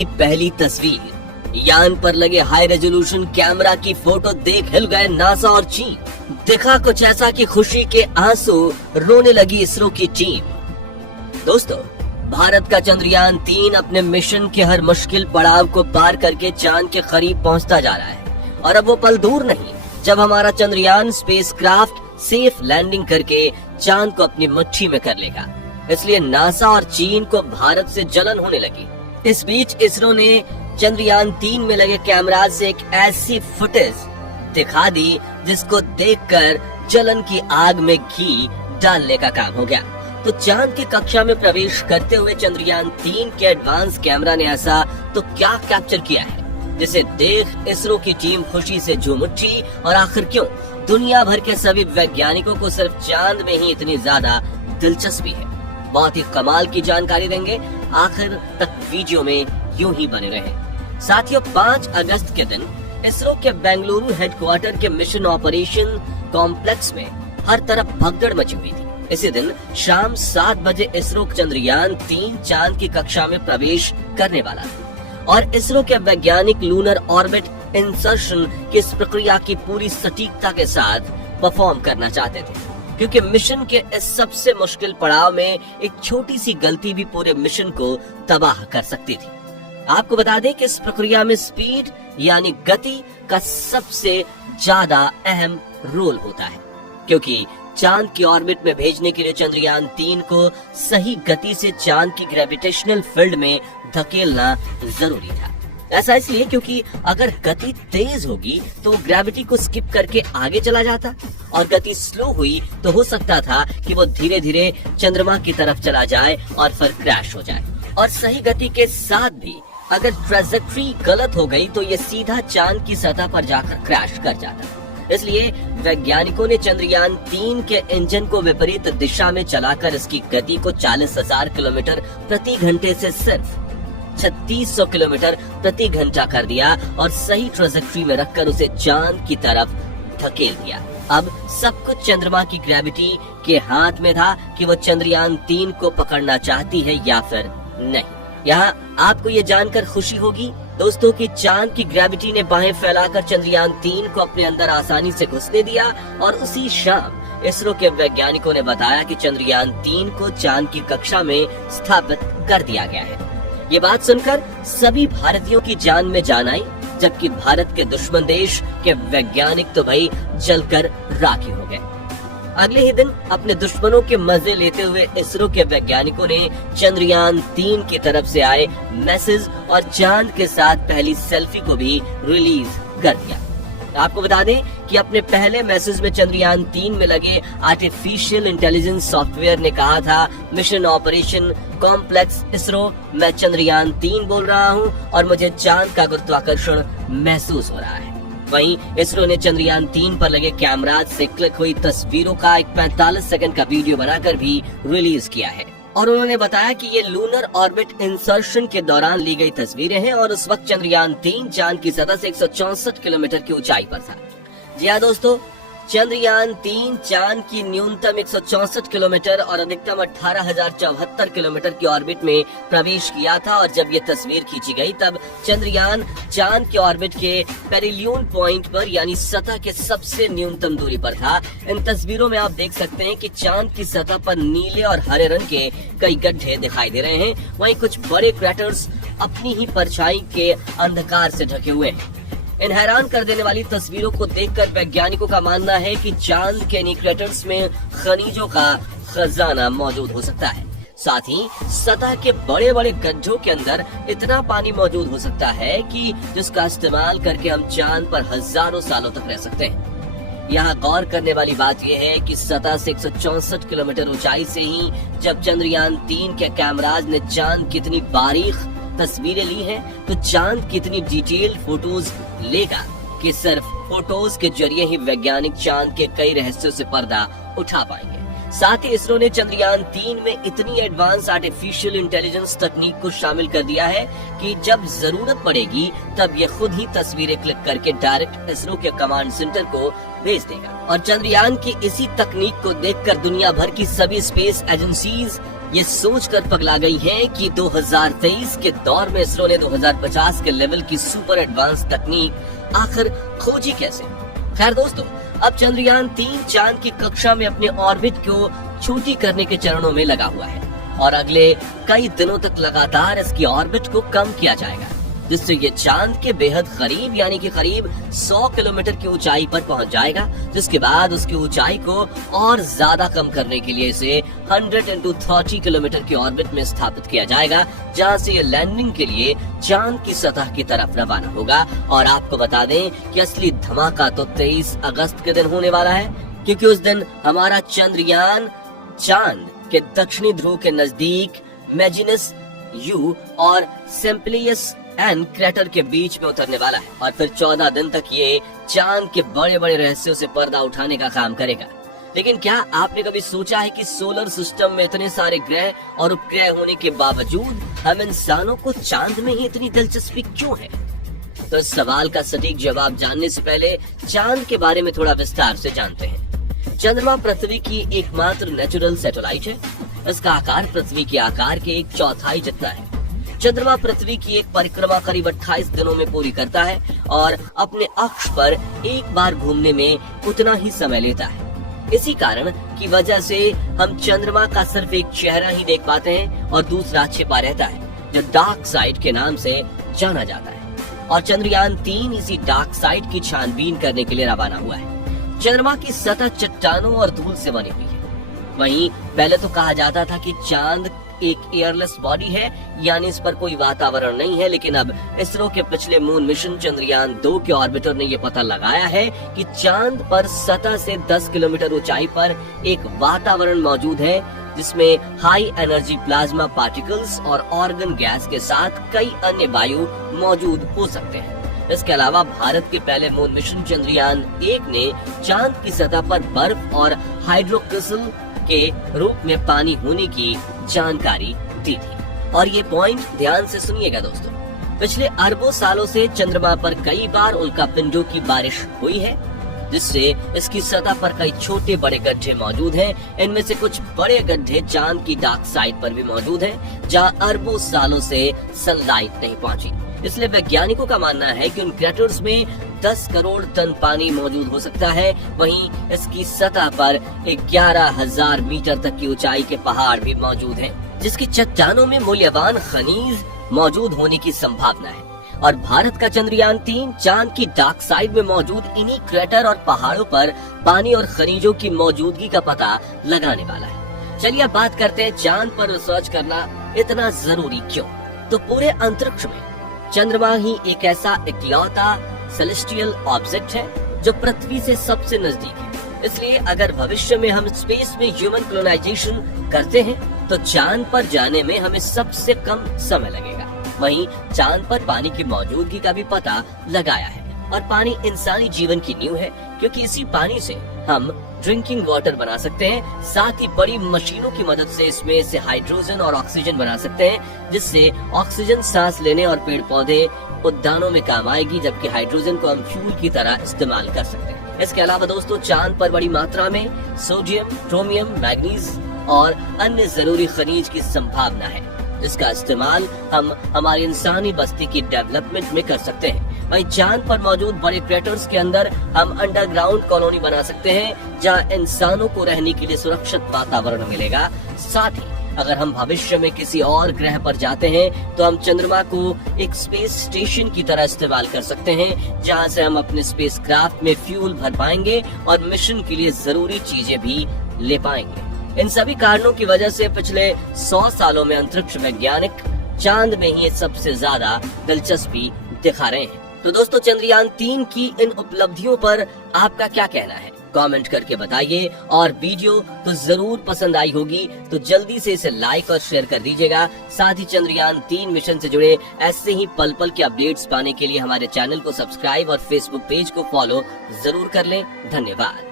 की पहली तस्वीर। यान पर लगे हाई रेजोल्यूशन कैमरा की फोटो देख हिल गए नासा और चीन। दिखा कुछ ऐसा कि खुशी के आंसू रोने लगी इसरो की टीम। दोस्तों, भारत का चंद्रयान 3 अपने मिशन के हर मुश्किल पड़ाव को पार करके चांद के करीब पहुंचता जा रहा है और अब वो पल दूर नहीं जब हमारा चंद्रयान स्पेसक्राफ्ट सेफ लैंडिंग करके चांद को अपनी मुट्ठी में कर लेगा। इसलिए नासा और चीन को भारत से जलन होने लगी। इस बीच इसरो ने चंद्रयान 3 में लगे कैमरा से एक ऐसी फुटेज दिखा दी जिसको देखकर जलन की आग में घी डालने का काम हो गया। तो चांद की कक्षा में प्रवेश करते हुए चंद्रयान 3 के एडवांस कैमरा ने ऐसा तो क्या कैप्चर किया है जिसे देख इसरो की टीम खुशी से झूम उठी। और आखिर क्यों दुनिया भर के सभी वैज्ञानिकों को सिर्फ चांद में ही इतनी ज्यादा दिलचस्पी है, बहुत ही कमाल की जानकारी देंगे। आखिर तक वीडियो में यूं ही बने रहे। साथियों, 5 अगस्त के दिन इसरो के बेंगलुरु हेडक्वार्टर के मिशन ऑपरेशन कॉम्प्लेक्स में हर तरफ भगदड़ मची हुई थी। इसी दिन शाम 7 बजे इसरो चंद्रयान 3 चांद की कक्षा में प्रवेश करने वाला था और इसरो के वैज्ञानिक लूनर ऑर्बिट इंसर्शन की इस प्रक्रिया की पूरी सटीकता के साथ परफॉर्म करना चाहते थे, क्योंकि मिशन के इस सबसे मुश्किल पड़ाव में एक छोटी सी गलती भी पूरे मिशन को तबाह कर सकती थी। आपको बता दें कि इस प्रक्रिया में स्पीड यानी गति का सबसे ज्यादा अहम रोल होता है, क्योंकि चांद की ऑर्बिट में भेजने के लिए चंद्रयान 3 को सही गति से चांद की ग्रेविटेशनल फील्ड में धकेलना जरूरी था। ऐसा इसलिए क्योंकि अगर गति तेज होगी तो ग्रेविटी को स्किप करके आगे चला जाता और गति स्लो हुई तो हो सकता था कि वो धीरे धीरे चंद्रमा की तरफ चला जाए और फिर क्रैश हो जाए। और सही गति के साथ भी अगर ट्रेजेक्ट्री गलत हो गई तो ये सीधा चांद की सतह पर जाकर क्रैश कर जाता। इसलिए वैज्ञानिकों ने चंद्रयान 3 के इंजन को विपरीत दिशा में चलाकर इसकी गति को 40,000 किलोमीटर प्रति घंटे से सिर्फ 3600 किलोमीटर प्रति घंटा कर दिया और सही ट्रेजेक्ट्री में रखकर उसे चांद की तरफ धकेल दिया। अब सब कुछ चंद्रमा की ग्रेविटी के हाथ में था कि वो चंद्रयान 3 को पकड़ना चाहती है या फिर नहीं। यहाँ आपको ये जानकर खुशी होगी दोस्तों कि चांद की ग्रेविटी ने बाहें फैलाकर चंद्रयान 3 को अपने अंदर आसानी से घुसने दिया और उसी शाम इसरो के वैज्ञानिकों ने बताया कि चंद्रयान 3 को चांद की कक्षा में स्थापित कर दिया गया है। ये बात सुनकर सभी भारतीयों की जान में जान आई, जबकि भारत के दुश्मन देश के वैज्ञानिक तो भाई जलकर राखी हो गए। अगले ही दिन अपने दुश्मनों के मजे लेते हुए इसरो के वैज्ञानिकों ने चंद्रयान 3 की तरफ से आए मैसेज और चांद के साथ पहली सेल्फी को भी रिलीज कर दिया। आपको बता दें कि अपने पहले मैसेज में चंद्रयान 3 में लगे आर्टिफिशियल इंटेलिजेंस सॉफ्टवेयर ने कहा था, मिशन ऑपरेशन कॉम्प्लेक्स इसरो, मैं चंद्रयान 3 बोल रहा हूं और मुझे चांद का गुरुत्वाकर्षण महसूस हो रहा है। वहीं इसरो ने चंद्रयान 3 पर लगे कैमरा से क्लिक हुई तस्वीरों का एक 45 सेकंड का वीडियो बनाकर भी रिलीज किया है और उन्होंने बताया कि ये लूनर ऑर्बिट इंसर्शन के दौरान ली गई तस्वीरें हैं और उस वक्त चंद्रयान 3 चांद की सतह से 164 किलोमीटर की ऊंचाई पर था। जी हाँ दोस्तों, चंद्रयान 3 चांद की न्यूनतम 164 किलोमीटर और अधिकतम 18,074 किलोमीटर की ऑर्बिट में प्रवेश किया था और जब ये तस्वीर खींची गई तब चंद्रयान चांद के ऑर्बिट के पेरिलियन पॉइंट पर यानी सतह के सबसे न्यूनतम दूरी पर था। इन तस्वीरों में आप देख सकते हैं कि चांद की सतह पर नीले और हरे रंग के कई गड्ढे दिखाई दे रहे हैं, वहीं कुछ बड़े क्रैटर्स अपनी ही परछाई के अंधकार से ढके हुए हैं। इन हैरान कर देने वाली तस्वीरों को देखकर वैज्ञानिकों का मानना है कि चांद के क्रैटर्स में खनिजों का खजाना मौजूद हो सकता है। साथ ही सतह के बड़े बड़े गड्ढों के अंदर इतना पानी मौजूद हो सकता है कि जिसका इस्तेमाल करके हम चांद पर हजारों सालों तक रह सकते हैं। यहाँ गौर करने वाली बात यह है कि सतह से 164 किलोमीटर ऊंचाई से ही जब चंद्रयान 3 के कैमराज ने चांद कितनी बारीक तस्वीरें ली हैं तो चांद कितनी डिटेल्ड फोटोज लेगा कि सिर्फ फोटोज के जरिए ही वैज्ञानिक चांद के कई रहस्यों से पर्दा उठा पाएंगे। साथ ही इसरो ने चंद्रयान 3 में इतनी एडवांस आर्टिफिशियल इंटेलिजेंस तकनीक को शामिल कर दिया है कि जब जरूरत पड़ेगी तब ये खुद ही तस्वीरें क्लिक करके डायरेक्ट इसरो के कमांड सेंटर को भेज देगा। और चंद्रयान की इसी तकनीक को देखकर दुनिया भर की सभी स्पेस एजेंसीज ये सोचकर पगला गई हैं कि 2023 के दौर में इसरो ने 2050 के लेवल की सुपर एडवांस तकनीक आखिर खोजी कैसे। खैर दोस्तों, अब चंद्रयान 3 चांद की कक्षा में अपने ऑर्बिट को छोटी करने के चरणों में लगा हुआ है और अगले कई दिनों तक लगातार इसकी ऑर्बिट को कम किया जाएगा, जिससे ये चांद के बेहद करीब यानी कि करीब 100 किलोमीटर की ऊंचाई पर पहुंच जाएगा, जिसके बाद उसकी ऊंचाई को और ज्यादा कम करने के लिए इसे 100 × 30 किलोमीटर की ऑर्बिट में स्थापित किया जाएगा, जहां से ये लैंडिंग के लिए चांद की सतह की तरफ रवाना होगा। और आपको बता दें कि असली धमाका तो 23 अगस्त के दिन होने वाला है, क्योंकि उस दिन हमारा चंद्रयान चांद के दक्षिणी ध्रुव के नजदीक मैजिनस यू और सेम्प्लियस एन क्रेटर के बीच में उतरने वाला है और फिर 14 दिन तक ये चांद के बड़े बड़े रहस्यों से पर्दा उठाने का काम करेगा। लेकिन क्या आपने कभी सोचा है कि सोलर सिस्टम में इतने सारे ग्रह और उपग्रह होने के बावजूद हम इंसानों को चांद में ही इतनी दिलचस्पी क्यों है? तो इस सवाल का सटीक जवाब जानने से पहले चांद के बारे में थोड़ा विस्तार से जानते हैं। चंद्रमा पृथ्वी की एकमात्र नेचुरल सैटेलाइट है। इसका आकार पृथ्वी के आकार के 1/4 जितना है। चंद्रमा पृथ्वी की एक परिक्रमा करीब 28 दिनों में पूरी करता है और अपने अक्ष पर एक बार घूमने में उतना ही समय लेता है। इसी कारण की वजह से हम चंद्रमा का सिर्फ एक चेहरा ही देख पाते हैं और दूसरा छिपा रहता है, जो डार्क साइड के नाम से जाना जाता है। और चंद्रयान 3 इसी डार्क साइड की छानबीन करने के लिए रवाना हुआ है। चंद्रमा की सतह चट्टानों और धूल से बनी हुई है। वहीं पहले तो कहा जाता था कि चांद एक एयरलेस बॉडी है, यानी इस पर कोई वातावरण नहीं है, लेकिन अब इसरो के पिछले मून मिशन चंद्रयान 2 के ऑर्बिटर ने यह पता लगाया है कि चांद पर सतह से 10 किलोमीटर ऊंचाई पर एक वातावरण मौजूद है, जिसमें हाई एनर्जी प्लाज्मा पार्टिकल्स और ऑर्गन गैस के साथ कई अन्य वायु मौजूद हो सकते हैं। इसके अलावा भारत के पहले मून मिशन चंद्रयान 1 ने चांद की सतह पर बर्फ और हाइड्रोक्रिस्टल के रूप में पानी होने की जानकारी दी थी। और ये पॉइंट ध्यान से सुनिएगा दोस्तों, पिछले अरबों सालों से चंद्रमा पर कई बार उल्कापिंडों की बारिश हुई है, जिससे इसकी सतह पर कई छोटे बड़े गड्ढे मौजूद हैं। इनमें से कुछ बड़े गड्ढे चांद की डार्क साइड पर भी मौजूद हैं, जहां अरबों सालों से सनलाइट नहीं पहुंची। इसलिए वैज्ञानिकों का मानना है कि उन क्रेटर्स में 10 करोड़ टन पानी मौजूद हो सकता है। वहीं इसकी सतह पर 11,000 मीटर तक की ऊंचाई के पहाड़ भी मौजूद हैं, जिसकी चट्टानों में मूल्यवान खनिज मौजूद होने की संभावना है। और भारत का चंद्रयान 3 चांद की डार्क साइड में मौजूद इन्हीं क्रेटर और पहाड़ों पर पानी और खनिजों की मौजूदगी का पता लगाने वाला है। चलिए अब बात करते हैं चांद पर रिसर्च करना इतना जरूरी क्यों। तो पूरे अंतरिक्ष में चंद्रमा ही एक ऐसा इकलौता सेलेस्टियल ऑब्जेक्ट है जो पृथ्वी से सबसे नजदीक है। इसलिए अगर भविष्य में हम स्पेस में ह्यूमन कॉलोनाइजेशन करते हैं तो चांद पर जाने में हमें सबसे कम समय लगेगा। वहीं चांद पर पानी की मौजूदगी का भी पता लगाया है और पानी इंसानी जीवन की नींव है, क्योंकि इसी पानी से हम ड्रिंकिंग वाटर बना सकते हैं। साथ ही बड़ी मशीनों की मदद से इसमें से हाइड्रोजन और ऑक्सीजन बना सकते हैं, जिससे ऑक्सीजन सांस लेने और पेड़ पौधे उद्यानों में काम आएगी, जबकि हाइड्रोजन को हम फ्यूल की तरह इस्तेमाल कर सकते हैं। इसके अलावा दोस्तों चांद पर बड़ी मात्रा में सोडियम, क्रोमियम, मैग्नीज और अन्य जरूरी खनिज की संभावना है, जिसका इस्तेमाल हम हमारी इंसानी बस्ती की डेवलपमेंट में कर सकते हैं। वहीं चांद पर मौजूद बड़े क्रेटर्स के अंदर हम अंडरग्राउंड कॉलोनी बना सकते हैं, जहां इंसानों को रहने के लिए सुरक्षित वातावरण मिलेगा। साथ ही अगर हम भविष्य में किसी और ग्रह पर जाते हैं तो हम चंद्रमा को एक स्पेस स्टेशन की तरह इस्तेमाल कर सकते हैं, जहां से हम अपने स्पेस क्राफ्ट में फ्यूल भर पाएंगे और मिशन के लिए जरूरी चीजें भी ले पाएंगे। इन सभी कारणों की वजह से पिछले 100 सालों में अंतरिक्ष वैज्ञानिक चांद में ही सबसे ज्यादा दिलचस्पी दिखा रहे हैं। तो दोस्तों चंद्रयान 3 की इन उपलब्धियों पर आपका क्या कहना है, कमेंट करके बताइए। और वीडियो तो जरूर पसंद आई होगी तो जल्दी से इसे लाइक और शेयर कर दीजिएगा। साथ ही चंद्रयान 3 मिशन से जुड़े ऐसे ही पल पल के अपडेट्स पाने के लिए हमारे चैनल को सब्सक्राइब और फेसबुक पेज को फॉलो जरूर कर लें। धन्यवाद।